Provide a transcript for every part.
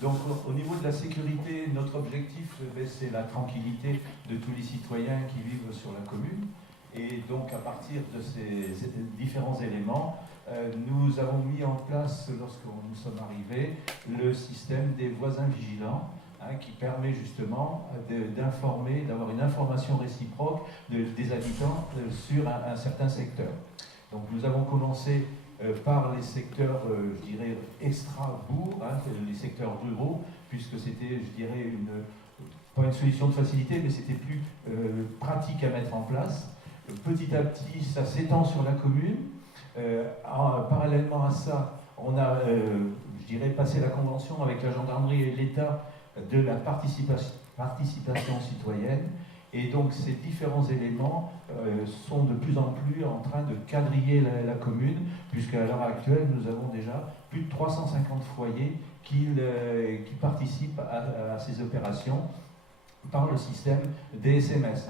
Donc au niveau de la sécurité, notre objectif, c'est la tranquillité de tous les citoyens qui vivent sur la commune. Et donc à partir de ces différents éléments, nous avons mis en place, lorsque nous sommes arrivés, le système des voisins vigilants, qui permet justement d'informer, d'avoir une information réciproque des habitants sur un certain secteur. Donc nous avons commencé par les secteurs, je dirais, extra-bourg, les secteurs ruraux, puisque c'était, je dirais, pas une solution de facilité, mais c'était plus pratique à mettre en place. Petit à petit, ça s'étend sur la commune. Parallèlement à ça, on a, je dirais, passé la convention avec la gendarmerie et l'État de la participation citoyenne. Et donc ces différents éléments sont de plus en plus en train de quadriller la commune, puisqu'à l'heure actuelle, nous avons déjà plus de 350 foyers qui participent à ces opérations par le système des SMS.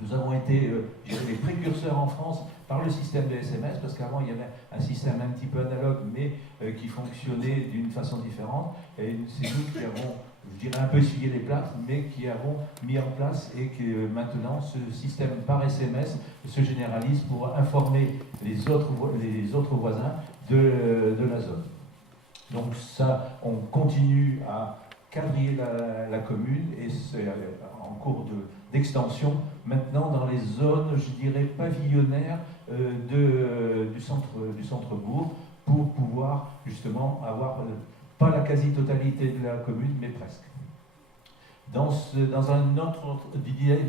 Nous avons été les précurseurs en France par le système de SMS, parce qu'avant il y avait un système un petit peu analogue, mais qui fonctionnait d'une façon différente. Et c'est nous qui avons, je dirais, un peu essuyé les plâtres, mais qui avons mis en place et que maintenant ce système par SMS se généralise pour informer les autres voisins de la zone. Donc ça, on continue à quadriller la commune et c'est en cours d'extension maintenant dans les zones, je dirais, pavillonnaires du centre-bourg pour pouvoir justement avoir pas la quasi-totalité de la commune, mais presque. Dans un autre idée,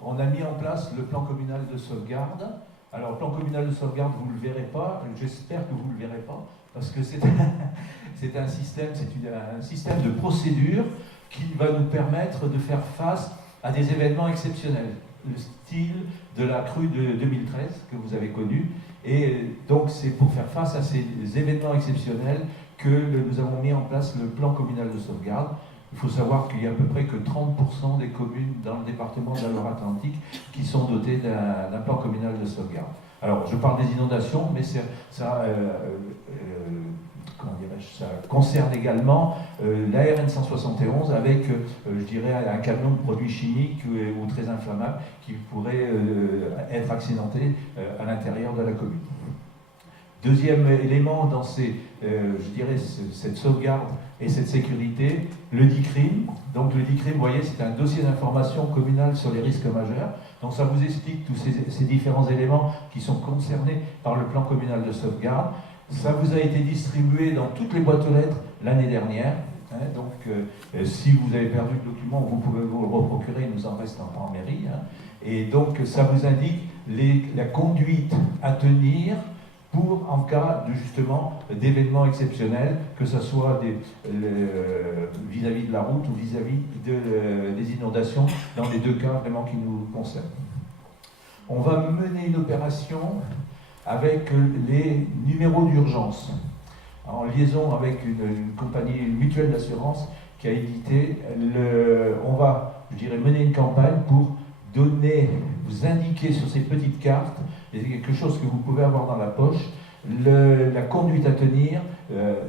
on a mis en place le plan communal de sauvegarde. Alors, le plan communal de sauvegarde, vous ne le verrez pas, j'espère que vous ne le verrez pas, parce que c'est un système de procédure qui va nous permettre de faire face à des événements exceptionnels, le style de la crue de 2013 que vous avez connu. Et donc, c'est pour faire face à ces événements exceptionnels que nous avons mis en place le plan communal de sauvegarde. Il faut savoir qu'il y a à peu près que 30% des communes dans le département de la Loire-Atlantique qui sont dotées d'un plan communal de sauvegarde. Alors, je parle des inondations, mais ça concerne également la RN 171 avec, je dirais, un camion de produits chimiques ou très inflammables qui pourrait être accidenté à l'intérieur de la commune. Deuxième élément dans je dirais, cette sauvegarde et cette sécurité, le DICRIM. Donc le DICRIM, vous voyez, c'est un dossier d'information communal sur les risques majeurs. Donc ça vous explique tous ces différents éléments qui sont concernés par le plan communal de sauvegarde. Ça vous a été distribué dans toutes les boîtes aux lettres l'année dernière. Donc si vous avez perdu le document, vous pouvez vous le reprocurer, il nous en reste en mairie. Et donc ça vous indique la conduite à tenir pour en cas justement d'événements exceptionnels, que ce soit vis-à-vis de la route ou vis-à-vis des inondations, dans les deux cas vraiment qui nous concernent. On va mener une opération avec les numéros d'urgence, en liaison avec une compagnie, une mutuelle d'assurance qui a édité. On va, je dirais, mener une campagne pour vous indiquer sur ces petites cartes, c'est quelque chose que vous pouvez avoir dans la poche, la conduite à tenir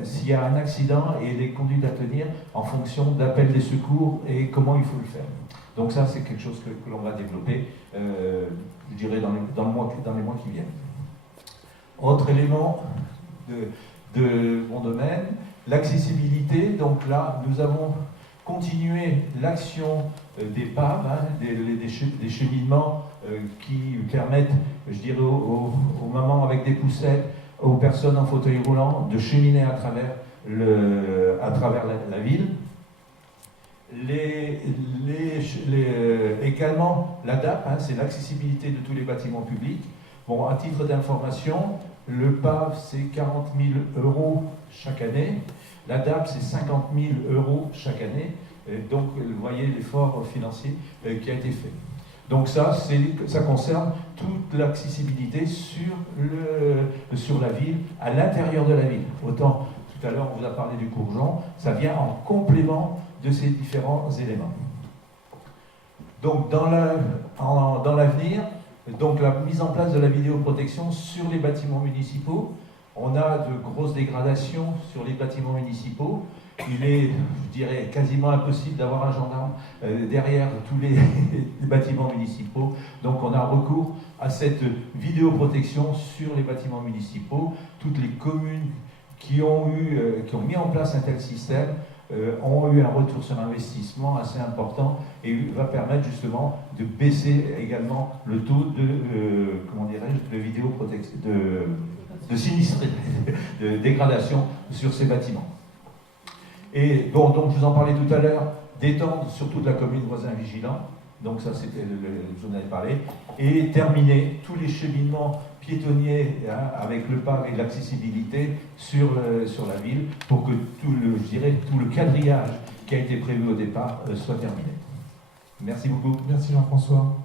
s'il y a un accident et les conduites à tenir en fonction d'appel des secours et comment il faut le faire. Donc ça, c'est quelque chose que l'on va développer, je dirais, dans les mois qui viennent. Autre élément de mon domaine, l'accessibilité. Donc là, nous avons continué l'action des PAV, des cheminements qui permettent, je dirais, aux mamans avec des poussettes, aux personnes en fauteuil roulant, de cheminer à travers la ville. Également, l'ADAP, c'est l'accessibilité de tous les bâtiments publics. Bon, à titre d'information, le PAV, c'est 40 000 € chaque année. L'ADAP, c'est 50 000 € chaque année. Et donc, vous voyez l'effort financier qui a été fait. Donc ça concerne toute l'accessibilité sur la ville, à l'intérieur de la ville. Autant, tout à l'heure, on vous a parlé du Courgeon, ça vient en complément de ces différents éléments. Donc, dans l'avenir, donc la mise en place de la vidéoprotection sur les bâtiments municipaux, On a de grosses dégradations sur les bâtiments municipaux. Il est, je dirais, quasiment impossible d'avoir un gendarme derrière tous les bâtiments municipaux. Donc on a recours à cette vidéoprotection sur les bâtiments municipaux. Toutes les communes qui ont mis en place un tel système ont eu un retour sur investissement assez important et va permettre justement de baisser également le taux de, comment dirais-je, de vidéoprotection, de sinistre, de dégradation sur ces bâtiments. Et bon, donc je vous en parlais tout à l'heure, d'étendre sur toute la commune voisin vigilant, donc ça c'était, je vous en avais parlé, et terminer tous les cheminements piétonniers avec le pavé et l'accessibilité sur la ville pour que tout le quadrillage qui a été prévu au départ soit terminé. Merci beaucoup. Merci Jean-François.